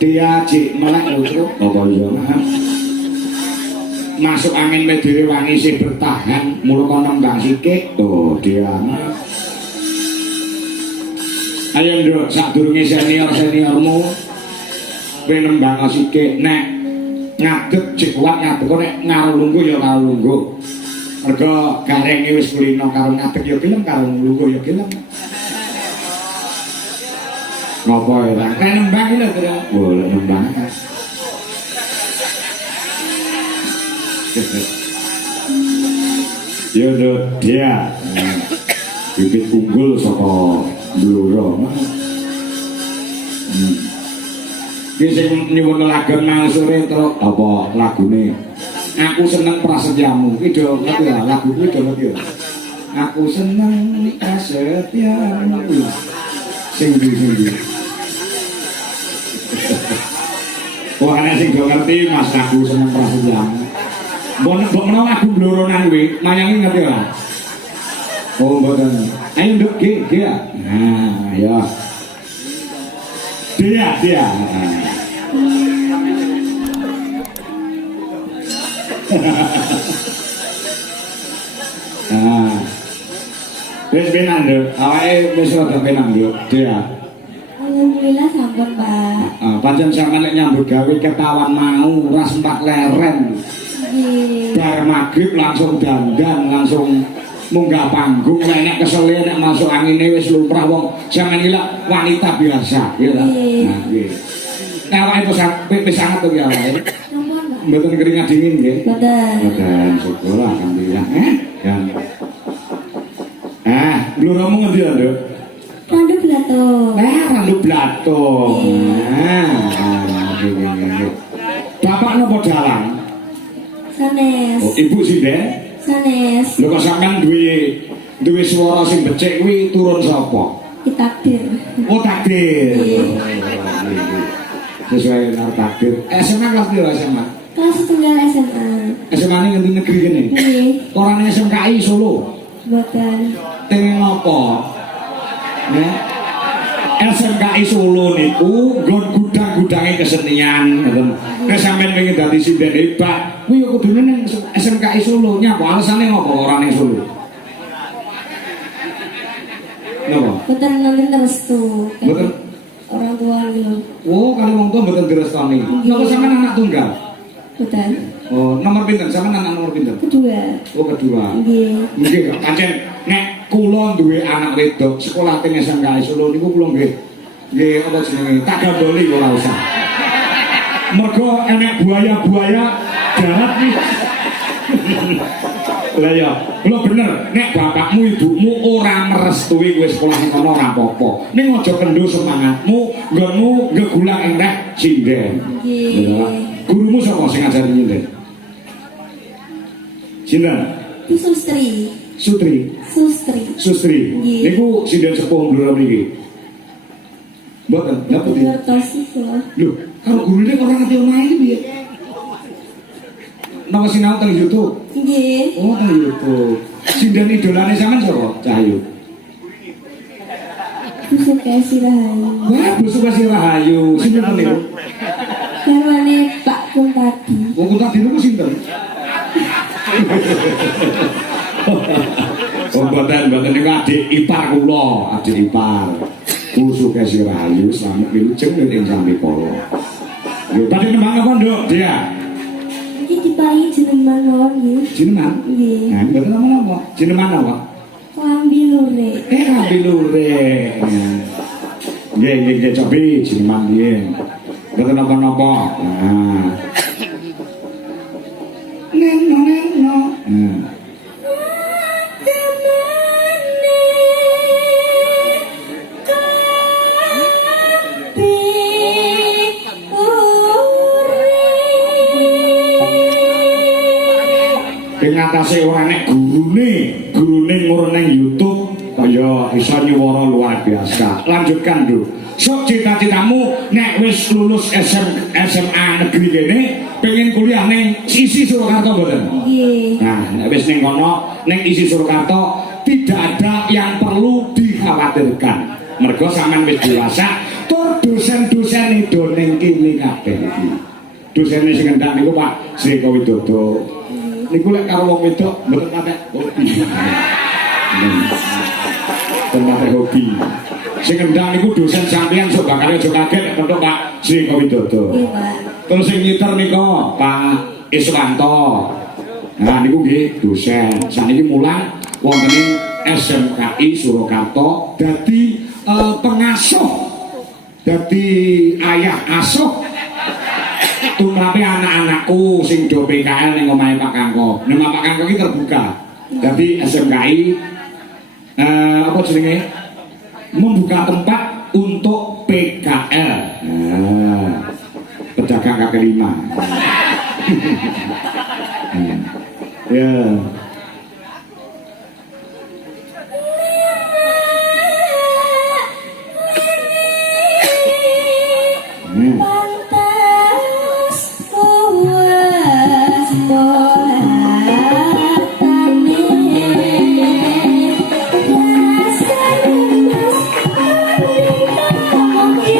dia cik melek lho. Apa iya? Masuk angin medhewe wangi sih bertahan, mula kono nggak sikik. Oh, dia. Ayo nduk, sadurunge senior-seniormu kowe nembang sikik nek ngadeg cek kuat ngadeg nek ngarulungguh ya ngarulungguh. Mergo garenge wis kulino karo ngadeg ya gelem karo nglungguh ya gelem. Ngopo ya, Bang? Nek nembang iki lho, Bro. Boleh nembang. Ya nduk, dia. Bibit unggul saka Bluro. Ki sing nyuwun lagem nang sore terus apa lagune? Aku seneng prasetyamu. Ki do ngerti ya lagu kuwi do ngerti ya. Aku seneng prasetyamu. Sing ndi. Wah ana sing do ngerti Mas aku seneng prasetyamu. Mbok menawa lagu Bluro nang kuwi, mayangi ngerti ora? Oh mboten. Ayo nduk G ya. Nah, ya. Dia. Ah. Wis penak nduk. Awake wis rada penak nduk. Dia. Alhamdulillah sampun, Pak. Pancen sampeyan nek nyambut gawe ketawan mau ora sempat leren. Nggih. Bar magrib langsung dandan, langsung munggah panggung, nek kesele nek masuk angine wis lumrah wong sampeyan iki wanita biasa, ya ta? Nah, nggih. Nek awake wis sanget to ya awake. Sampun, Pak. Mboten keringat dingin nggih. Boten. Mboten, syukur alhamdulillah. Kan. Bluramu ngendi ya, Nduk? Randu Blato. Randu Blato. Nggih. Bapak napa dalang? Sanes. Oh, Ibu sinden? Sanes. Lho kok sampean duwe swara sing becik kuwi turun sapa? Takdir. Oh, takdir. Iya. Sesuai karo takdir. SMA kelas piro SMA? Kelas setunggal SMA. SMA ini ngendi negeri kene? Nggih. Orang SMKI Solo. Boten. Pengen apa? Ya. SMKI Solo niku nggon gudang-gudange kesenian, ngoten. Nek sampean pengen dadi sinden hebat, kuwi ya kudune ning SMKI Solo. Nyapa alasane ngopo ora ning Solo? Napa? Boten nonton restu. Boten. Orang tua lho. Oh, kalau wong tua mboten direstani. Napa sampean anak tunggal? Boten. Oh, nomor pinten? Sampean anak nomor pinten? Kedua. Oh, kedua. Nggih. Nggih, pancen nek kula duwe anak wedok sekolah teng SMKI Solo niku kula nggih apa jenenge tak gandoli ora usah. Mergo enek buaya-buaya darat iki. Lah ya, kula bener nek bapakmu ibumu ora merestui kowe sekolah ning kono ora apa-apa. Ning aja kendho semangatmu, nggonmu gegulang entek sinden. Nggih. Gurumu sapa sing ngajari nyinden? Sinten? Sustri. Sustri. Nggih. Niku sinden sepuh Bluro mriki. Mboten, napa iki? Ngertos kula. Lho, kalau gurune ora ngerti omahe iki piye? Napa sinau teng YouTube? Nggih. Oh, teng YouTube. Sinden idolane sampean sapa? Cahyu. Busukesi Rahayu. Wah, Busukesi Rahayu. Sinten niku? Garwane Pak Kuntadi. Wong Kuntadi niku sinten? Oh, mboten niku adik ipar kula, adik ipar. Busukesi Rahayu slamet wilujeng ing sami kala. Nggih, badhe nembang apa, Nduk? Dia. Iki diparingi jenengan mawon nggih. Jenengan? Nggih. Nah, mboten apa-apa. Jenengan apa? Klambi lure. Klambi lure. Nggih, cobi jenengan nggih. Mboten napa-napa. Nah. Neno. Ngatasi ora nek gurune ngurun nang YouTube kaya iso nyuwara luar biasa. Lanjutkan, Nduk. Sok cita-citamu nek wis lulus SMA negeri kene pengen kuliah ning Isi Surakarta mboten? Nggih. Nah, nek wis ning kono ning Isi Surakarta tidak ada yang perlu dikhawatirkan. Mergo sampean wis dewasa tur dosen-dosen itu ning kene kabeh iki. Dosene sing ngendang niku Pak Sri Widodo. Niku lek karo wong wedok mboten patek hobi. Tempat hobi. Sing ngendang niku dosen sampeyan sok bakal aja kaget nek entuk Pak Sri Widodo. Iya, Pak. Terus sing nyiter nika Pak Iswanto. Nah niku nggih dosen. Saniki mulang wonten ing SMKI Surakarta dadi pengasuh. Dadi ayah asuh tumrape anak-anakku sing do PKL ning omahe Pak Kangko. Nama Pak Kangko iki terbuka. Dadi SMKI apa jenenge? Membuka tempat untuk PKL. Nah, pedagang kaki lima. Ya. Pantas puas bolatane rasa lemas kamu kirim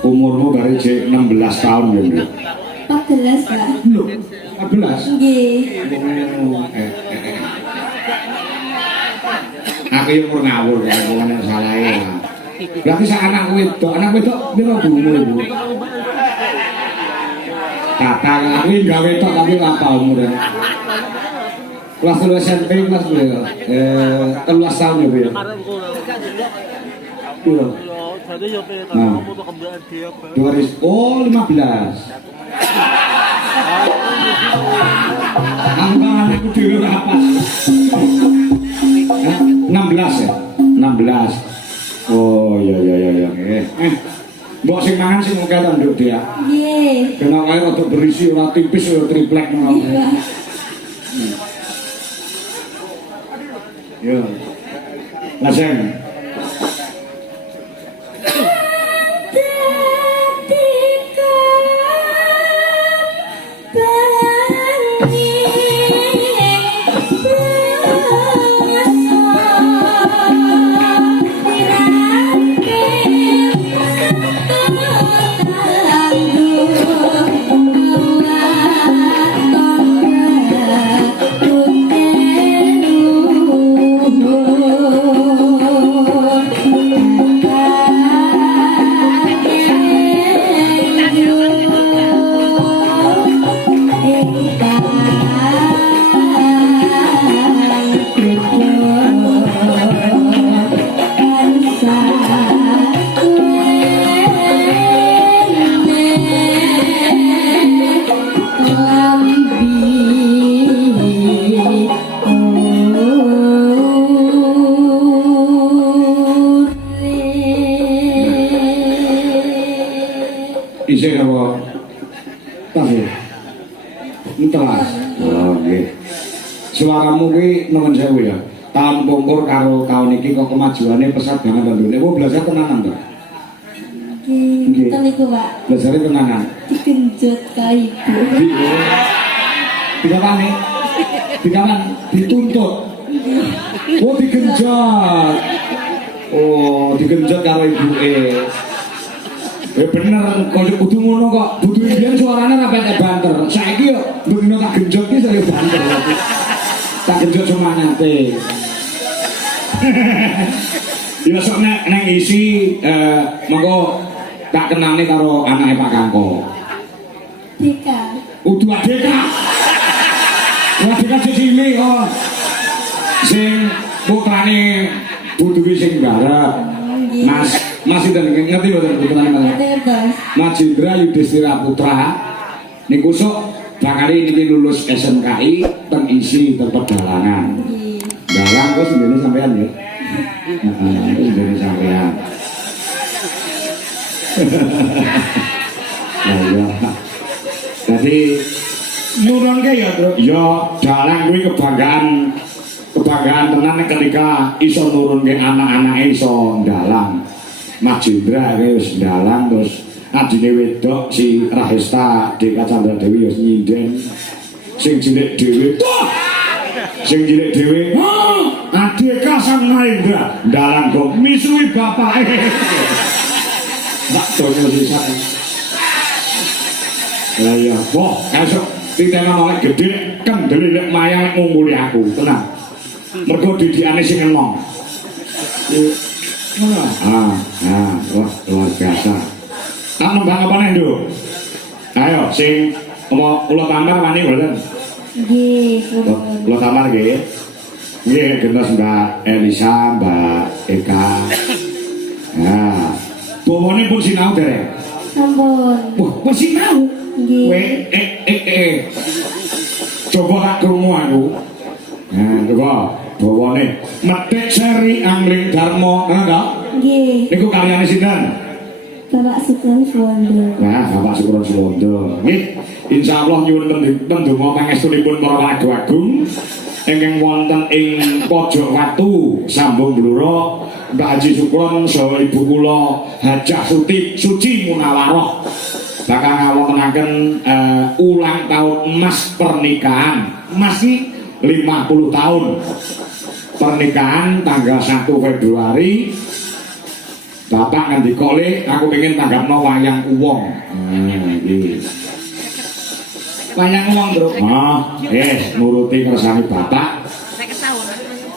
Umurmu dari 16 tahun ya, Bu? 14, Pak. Loh, 14? Nggih. Aku yang umur ngawur ya, bukan yang salah ya. Berarti saya anak wedok piro umur Ibu? Kata aku ini gak wedok tapi apa umurnya? Kelas 3 SMP, kelas 3 tahun ya, Bu ya? Piro? Nah, 2000, oh 15. Angka aku dhewe apa? 16 ya? 16. Oh iya. Mbok sing mangan sing mungkin nduk dia. Nggih. Kena kae rada berisi ora tipis ora triplek ngono. Iya. Yo. Langsung. Isih apa? Tas ya? Entas. Oh nggih. Suaramu ki nemen sewu ya. Tahun pungkur karo tahun iki kok kemajuane pesat banget to. Nek belajar tenanan to. Nggih. Betul iku, Pak. Belajar tenanan. Digenjot ka ibu. Dikapan? Dituntut. Oh digenjot. Oh digenjot karo ibuke. Bener, kalau kudu ngono kok, butuh biar suaranya rapat banter. Saiki yo, begini tak genjot ki saya banter. Tak genjot cuma nanti. Ya sok nek isi, monggo tak kenal nih karo anaknya Pak Kangko. Dika. Udah Deka. Wah Deka sini kok. Sing putrane butuh sing garap. Masih ngerti mboten putrane? Ngerti. Majendra Yudhistira Putra niku sok bakari niki lulus SMKI teng isi teng pedalangan. Nggih. Dalang kok sendiri sampean ya. Heeh, sendiri sampean. Lah ya. Jadi nurunke ya, Bro. Ya dalang kuwi kebanggaan tenan ketika iso nurunke anak-anake iso dalang. Majendra wis dalang terus adine wedok si Rahesta Deka Chandra Dewi ya nyinden. Sing cilik dhewe. Sing cilik dhewe. Adeka Sang Mahendra dalang kok misuwi bapake. Mbak donya sisan. Lah ya, boh, esuk titenan oleh gedhe kendeli lek mayang ngumpuli aku, tenang. Mergo didikane sing enom. Wah, luar biasa. Tak nembang apa nih, Nduk? Ayo, sing mau ulo tamar wani mboten? Nggih, Ulo tamar nggih. Nggih, gentos Mbak Elisa, Mbak Eka. Nah, bawane pun sinau dereng. sampun. Wah, wis sinau. Nggih. Coba tak krungu aku. Nah, coba bawane metik seri angling Darmo, ngono ta? Nggih. Niku karyane sinten? Bapak Sugeng Suwondo. Nah, Bapak Sukron Suwondo. Nggih, insyaallah nyuwun pendonga pangestunipun para warga agung ingkang wonten ing pojok watu sambung Blora Mbak Haji Sukron saha ibu kula Hajah Suci Munawaroh bakal ngawontenaken ulang tahun emas pernikahan. Masih 50 tahun pernikahan tanggal 1 Februari. Bapak ngendika le aku pengen tanggapno wayang uwong. Iki. Wayang uwong, Bro. Nuruti kersane Bapak.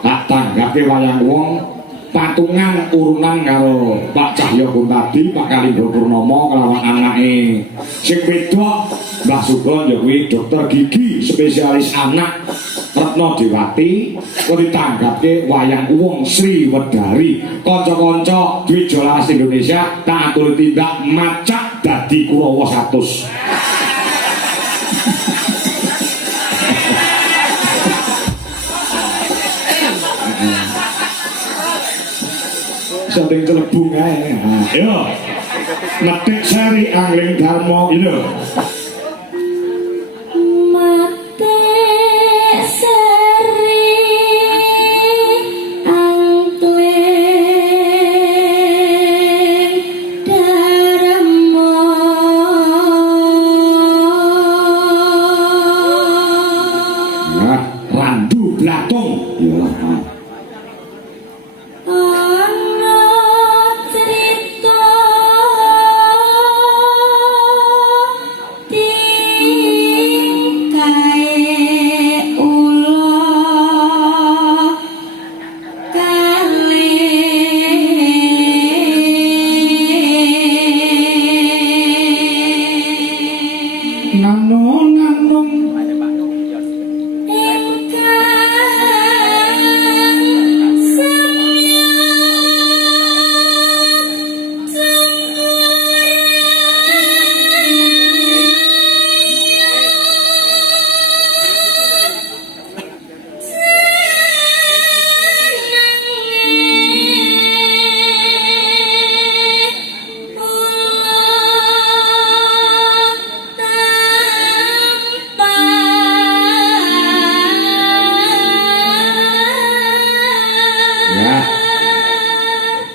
Tak tanggapke wayang uwong patungan urunan karo Pak Cahyo Kuntadi, Pak Kalindo Purnomo kelawan anake sing wedok Mbah Sugeng ya kuwi dokter gigi spesialis anak Retno Dewati. Kok ditanggapke wayang uwong Sri Wedari. Kanca-kanca duit Jolawas Indonesia tak atur tindak macak dadi Kurawa 100. Sampai celebung ae. Yo. Metik seri angling Darmo iki lho. Randu Blatung. Ya.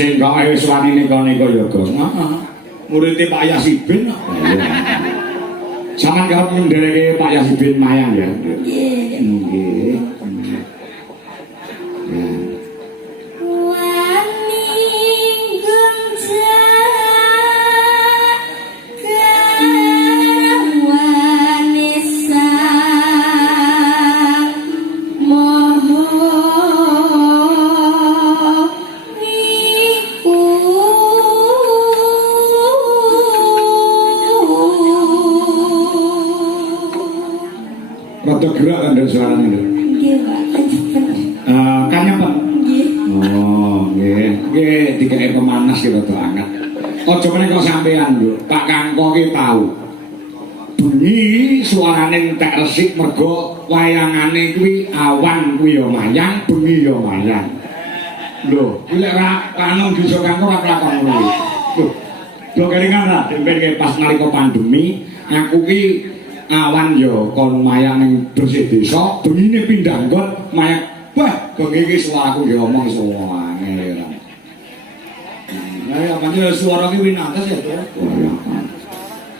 Cengkok wis wani nika-nika ya, Gong. Murid Pak Yasibin. Sampeyan karo ndereke Pak Yasibin mayang ya. Nggih. Nggih. Rada gerak kan dari suaranya. Nggih, Pak. Kan nyempet. Nggih. Oh, nggih dikek pemanas ki rada anget. Aja meneh kok sampean lho, Pak Kangko ki tau. Bengi suarane entek resik mergo wayangane kuwi awan kuwi ya mayang, bengi ya mayang. Lho, kuwi lek ra anu desa Kangko ora kelakon ngono kuwi. Lho, do kelingan ra dempet pas nalika pandemi, aku ki awan ya kon mayang ning desa desa, bengine pindah nggon mayang. Wah, bengi ki suaraku ya omong suwane. Nah, ya pancen suara ki winates ya, Bro.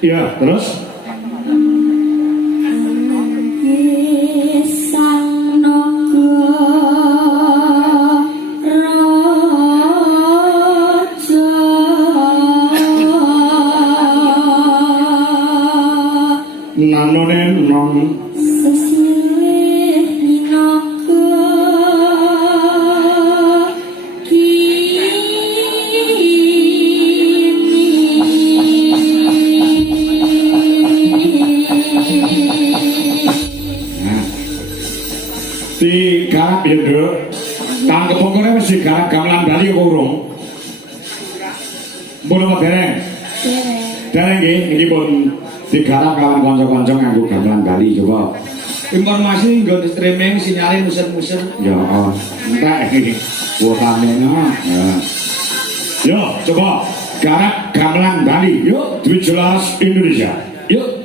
Iya, terus Sang naga raja nanone non sesilih ninaga digarap ya Nduk. Tahun kepungkurnya wis digarap gamelan Bali apa urung? Mun apa dereng? Dereng nggih, iki pun digarap kawan kanca-kanca nganggo gamelan Bali coba. Informasi nggon streaming sinyale muser-muser. Ya, entek iki. Kuotane nah. Yo, coba garap gamelan Bali. Yuk, duit jelas Indonesia. Yuk.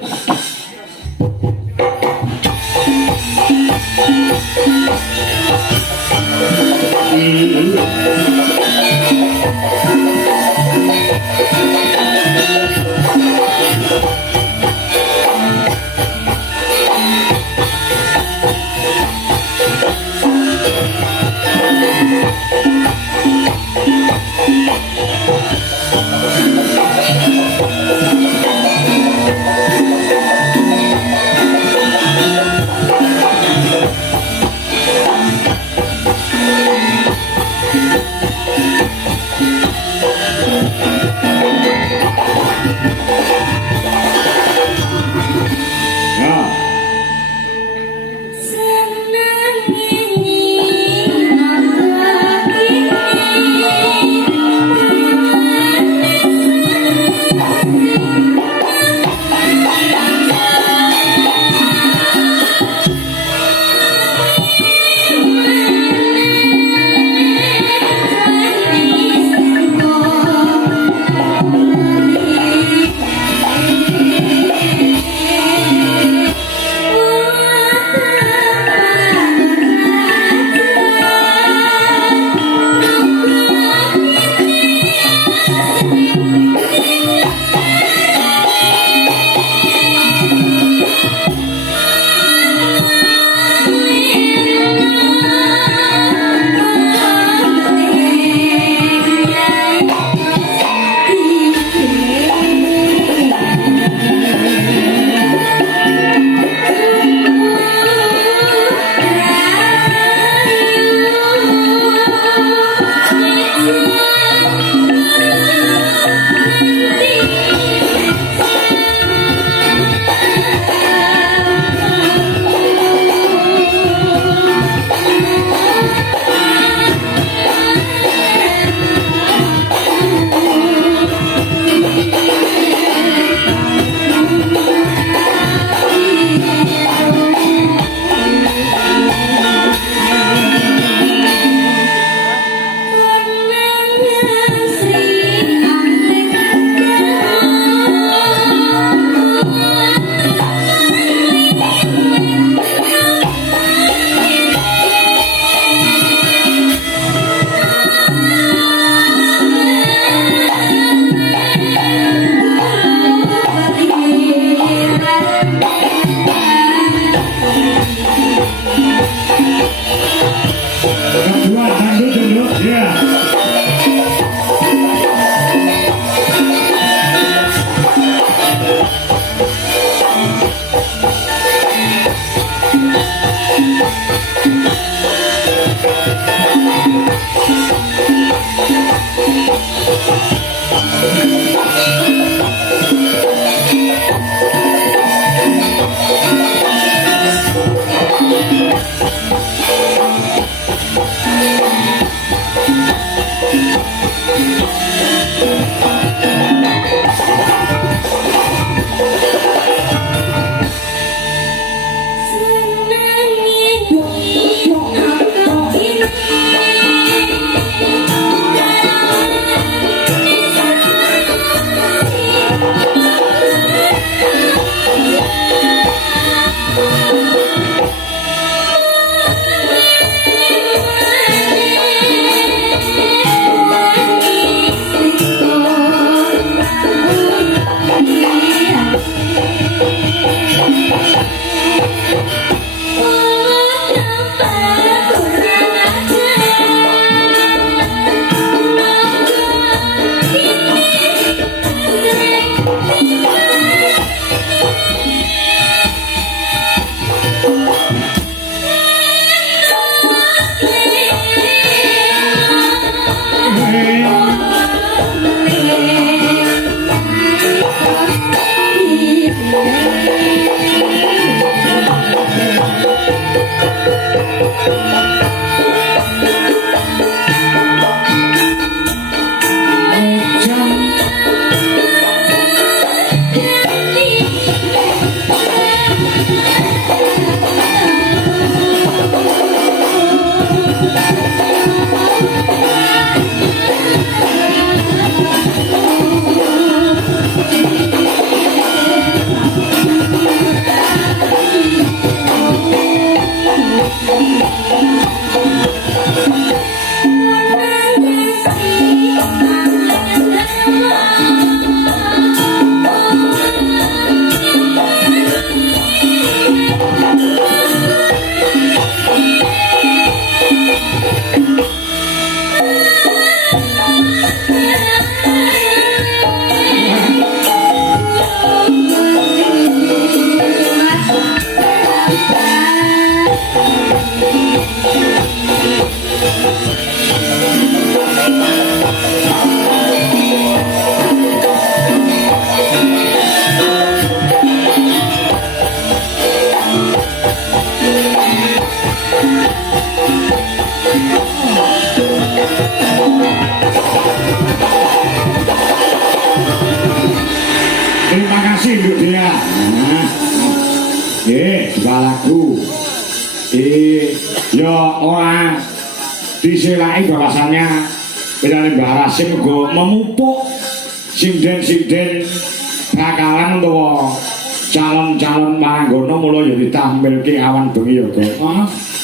Terima kasih Mbak Dea. Juga lagu. Ya orang disilai bahwasannya Pinane Mbah Rasim go memupuk sinden-sinden bakalan utawa calon-calon manggono mula ya ditampilke awan bengi ya, Kok.